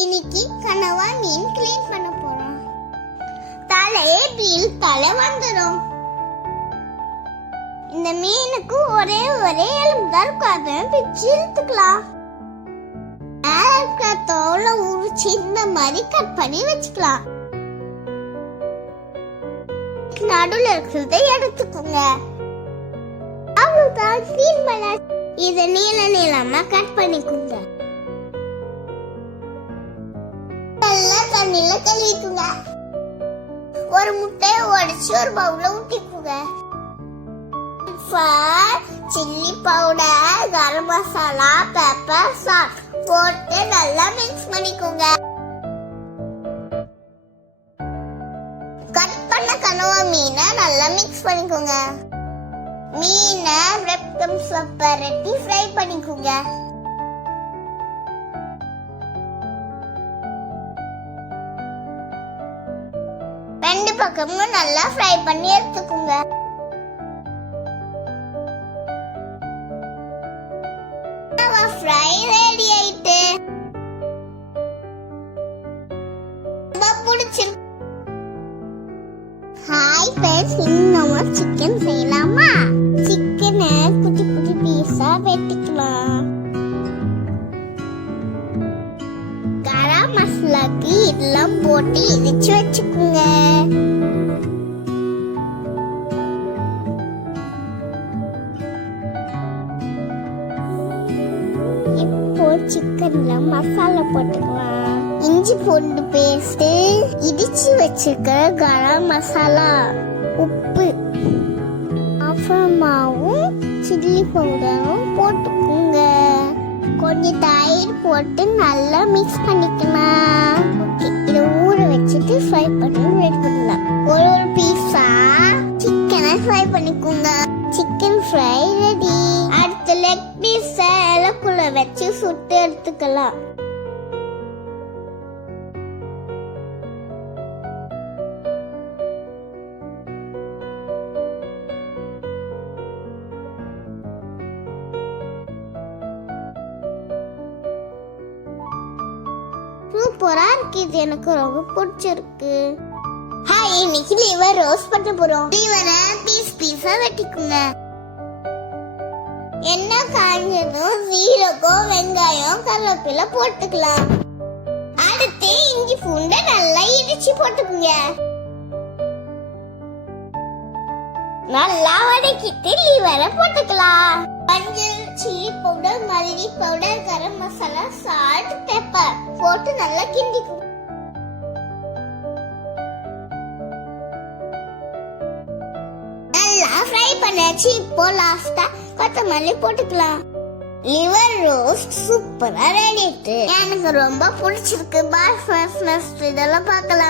இன்னைக்கு கனவா மீன் க்ளீன் பண்ண போறோம். தலை வந்துடும். இந்த மீனுக்கு ஒரே எலும்பு தான் இருக்கும், அதை பிச்சு இழுத்துக்கலாம். தோலை உரிச்சு இந்த மாதிரி கட் பண்ணி வச்சுக்கலாம். நடுவில் இருக்கிறத எடுத்துக்கோங்க. அவ்வளவுதான், க்ளீன் பண்ண. இதை நீளமா கட் பண்ணிக்கோங்க. நல்லா தண்ணியில கழுவிக்குங்க. ஒரு முட்டையை உடைச்சு ஒரு பவுல ஊத்திக்குங்க. Chilli powder, garam masala, pepper, salt போட்டு நல்லா மிக்ஸ் பண்ணிக்கோங்க. கட் பண்ண கனவா மீனை நல்லா மிக்ஸ் பண்ணிக்கோங்க. மீனை வெப்கம்ஸ்ல பரட்டி ஃப்ரை பண்ணிக்கோங்க. ரெண்டு பக்கமும் நல்லா ஃப்ரை பண்ணி எடுத்துக்கோங்க. ஃப்ரை ரெடி ஆயிட்டு. பிடிச்சிருக்கு. ஹாய் ஃப்ரெண்ட்ஸ், இன்னும் சிக்கன் செய்யலாமா? சிக்கனை குட்டி குட்டி பீஸா வெட்டிக்கலாம். கரம் மசாலாக்கு இதெல்லாம் போட்டு இடிச்சு வச்சுக்கோங்க. இப்போ சிக்கன்ல மசாலா போட்டுக்கலாம். இஞ்சி பூண்டு பேஸ்ட், இடிச்சு வச்சுக்க கரம் மசாலா, உப்பு, அப்புறமாவும் சில்லி பவுடரும் போட்டுக்கோங்க. கொஞ்சம் தயிர் போட்டு நல்லா மிக்ஸ் பண்ணிக்கலாம். ஓகே, இதை ஊற வச்சுட்டு ஃப்ரை பண்ணி ரெடி பண்ணலாம். ஒரு பீஸா சிக்கனை ஃப்ரை பண்ணிக்கோங்க. Chicken fry ready. அடுத்து லெக் பீஸ இலக்குள்ள வச்சு சுட்டு எடுத்துக்கலாம். சூப்பரா இருக்கு, இது எனக்கு ரொம்ப பிடிச்சிருக்கு. ஹாய், இன்னைக்கு லிவர் ரோஸ்ட் பண்ண போறோம். லிவரை பீஸா வெட்டிக்குங்க. எண்ணெய் காஞ்சதும் சீரகம், வெங்காயம், கருவேப்பிலை போட்டுக்கலாம். அடுத்து இஞ்சி பூண்டை நல்லா இடிச்சு போட்டுக்குங்க. நல்லா வதக்கிட்டு லிவரை போட்டுக்கலாம். மஞ்சள், சில்லி பவுடர், மல்லி powder, garam masala, salt, pepper போட்டு நல்லா கிண்டிக்கும். நல்லா ஃப்ரை பண்ணாச்சு. இப்போ லாஸ்டா கொத்தமல்லி போட்டுக்கலாம். லிவர் ரோஸ்ட் சூப்பரா ரெடி. எனக்கு ரொம்ப பிடிச்சிருக்கு. பாய் ஃப்ரெண்ட்ஸ், நெக்ஸ்ட் இதெல்லாம் பார்க்கலாம்.